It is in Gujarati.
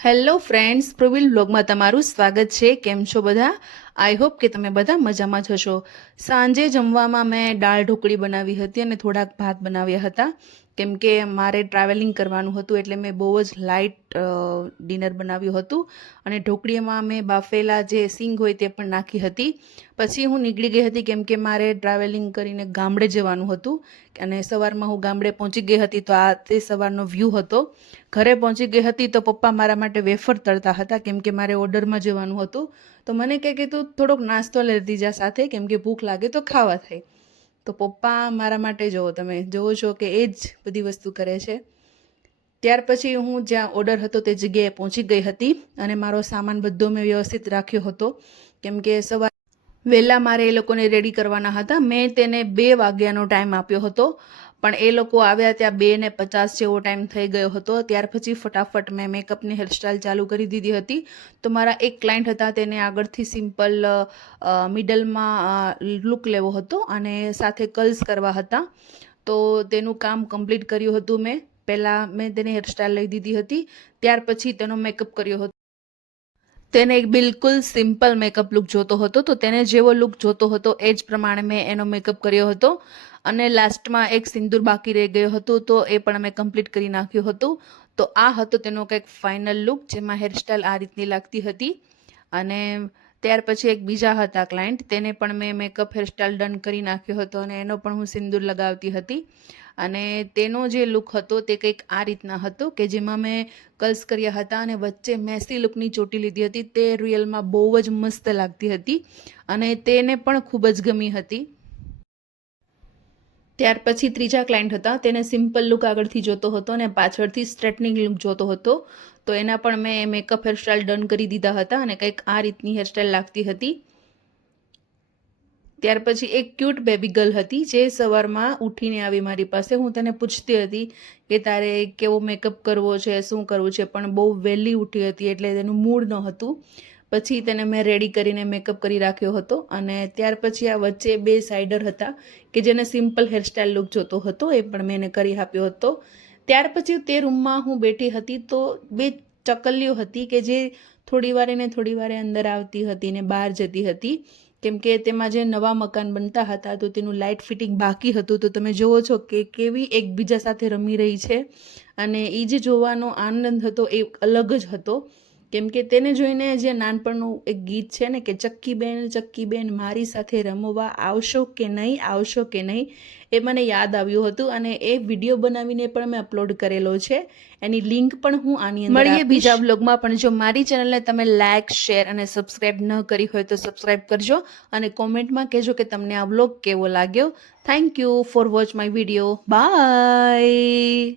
હેલો ફ્રેન્ડ્સ, પ્રોવિલ વ્લોગમાં તમારું સ્વાગત છે. કેમ છો બધા? આઈ હોપ કે તમે બધા મજામાં જ હશો. સાંજે જમવામાં મેં દાળ ઢોકળી બનાવી હતી અને થોડાક ભાત બનાવ્યા હતા. કેમ કે મારે ટ્રાવેલિંગ કરવાનું હતું એટલે મેં બહુ જ લાઇટ ડિનર બનાવ્યું હતું. અને ઢોકળીમાં મેં બાફેલા જે સિંગ હોય તે પણ નાખી હતી. પછી હું નીકળી ગઈ હતી કેમ કે મારે ટ્રાવેલિંગ કરીને ગામડે જવાનું હતું. અને સવારમાં હું ગામડે પહોંચી ગઈ હતી તો આ તે સવારનો વ્યૂ હતો. ઘરે પહોંચી ગઈ હતી તો પપ્પા મારા માટે વેફર તળતા હતા કેમ કે મારે ઓર્ડરમાં જવાનું હતું. તો મને કહે કે તું થોડોક નાસ્તો લેતી જા સાથે કેમ કે ભૂખ લાગે તો ખાવા થાય. તો પપ્પા મારા માટે તમે જોવો છો કે એ જ બધી વસ્તુ કરે છે. ત્યાર પછી હું જ્યાં ઓર્ડર હતો તે જગ્યાએ પહોંચી ગઈ હતી અને મારો સામાન બધો મેં વ્યવસ્થિત રાખ્યો હતો કેમ કે સવાર વહેલા મારે એ લોકોને રેડી કરવાના હતા. મેં તેને 2 વાગ્યાનો ટાઈમ આપ્યો હતો પણ એ લોકો આવ્યા ત્યાં 2:50 જેવો ટાઈમ થઈ ગયો હતો. ત્યાર પછી ફટાફટ મેં મેકઅપની હેરસ્ટાઈલ ચાલુ કરી દીધી હતી. તો મારા એક ક્લાયન્ટ હતા તેને આગળથી સિમ્પલ મિડલમાં લુક લેવો હતો અને સાથે કર્લ્સ કરવા હતા. તો તેનું કામ કમ્પ્લીટ કર્યું હતું મેં. પહેલાં મેં તેને હેરસ્ટાઈલ લઈ દીધી હતી, ત્યાર પછી તેનો મેકઅપ કર્યો હતો. તેને એક બિલકુલ સિમ્પલ મેકઅપ લુક જોતો હતો તો તેને જેવો લુક જોતો હતો એ જ પ્રમાણે મેં એનો મેકઅપ કર્યો હતો. અને લાસ્ટમાં એક સિંદૂર બાકી રહી ગયો હતું તો એ પણ મેં કમ્પ્લીટ કરી નાખ્યું હતું. તો આ હતો તેનો કંઈક ફાઇનલ લુક જેમાં હેરસ્ટાઈલ આ રીતની લાગતી હતી. અને ત્યાર પછી એક બીજા હતા ક્લાયન્ટ, તેને પણ મેં મેકઅપ હેરસ્ટાઈલ ડન કરી નાખ્યો હતો અને એનો પણ હું સિંદૂર લગાવતી હતી. અને તેનો જે લુક હતો તે કંઈક આ રીતના હતો કે જેમાં મેં કર્લ્સ કર્યા હતા અને વચ્ચે મેસી લુકની ચોટી લીધી હતી. તે રિયલમાં બહુ જ મસ્ત લાગતી હતી અને તેને પણ ખૂબ જ ગમી હતી. ત્યાર પછી ત્રીજા ક્લાયન્ટ હતા, તેને સિમ્પલ લુક આગળથી જોતો હતો અને પાછળથી સ્ટ્રેટનિંગ લુક જોતો હતો. તો એના પણ મેં મેકઅપ હેરસ્ટાઈલ ડન કરી દીધા હતા અને કંઈક આ રીતની હેરસ્ટાઈલ લાગતી હતી. ત્યાર પછી એક ક્યુટ બેબી ગર્લ હતી જે સવારમાં ઉઠીને આવી મારી પાસે. હું તેને પૂછતી હતી કે તારે કેવો મેકઅપ કરવો છે, શું કરવું છે, પણ બહુ વહેલી ઉઠી હતી એટલે તેનું મૂડ ન હતું. પછી તેને મેં રેડી કરીને મેકઅપ કરી રાખ્યો હતો. અને ત્યાર પછી આ વચ્ચે 2 સાઇડર હતા કે જેને સિમ્પલ હેરસ્ટાઈલ લુક જોતો હતો એ પણ મેં એને કરી આપ્યો હતો. ત્યાર પછી તે રૂમમાં હું બેઠી હતી તો 2 ચકલીઓ હતી કે જે થોડી વારે અંદર આવતી હતી ને બહાર જતી હતી. કેમ કે તેમાં જે નવા મકાન બનતા હતા તો તેનું લાઇટ ફિટિંગ બાકી હતું. તો તમે જુઓ છો કે કેવી એકબીજા સાથે રમી રહી છે અને એ જે જોવાનો આનંદ હતો એ અલગ જ હતો. કેમ કે તેને જોઈને જે નાનપણનું એક ગીત છે ને કે ચક્કી બેન મારી સાથે રમવા આવશો કે નહીં, એ મને યાદ આવ્યું હતું અને એ વિડીયો બનાવીને પણ મેં અપલોડ કરેલો છે. એની લિંક પણ હું આની અંદર મળીએ બીજા બ્લોગમાં. પણ જો મારી ચેનલને તમે લાઇક, શેર અને સબસ્ક્રાઈબ ન કરી હોય તો સબસ્ક્રાઈબ કરજો અને કોમેન્ટમાં કહેજો કે તમને આ બ્લોગ કેવો લાગ્યો. Thank you for watch my video. By.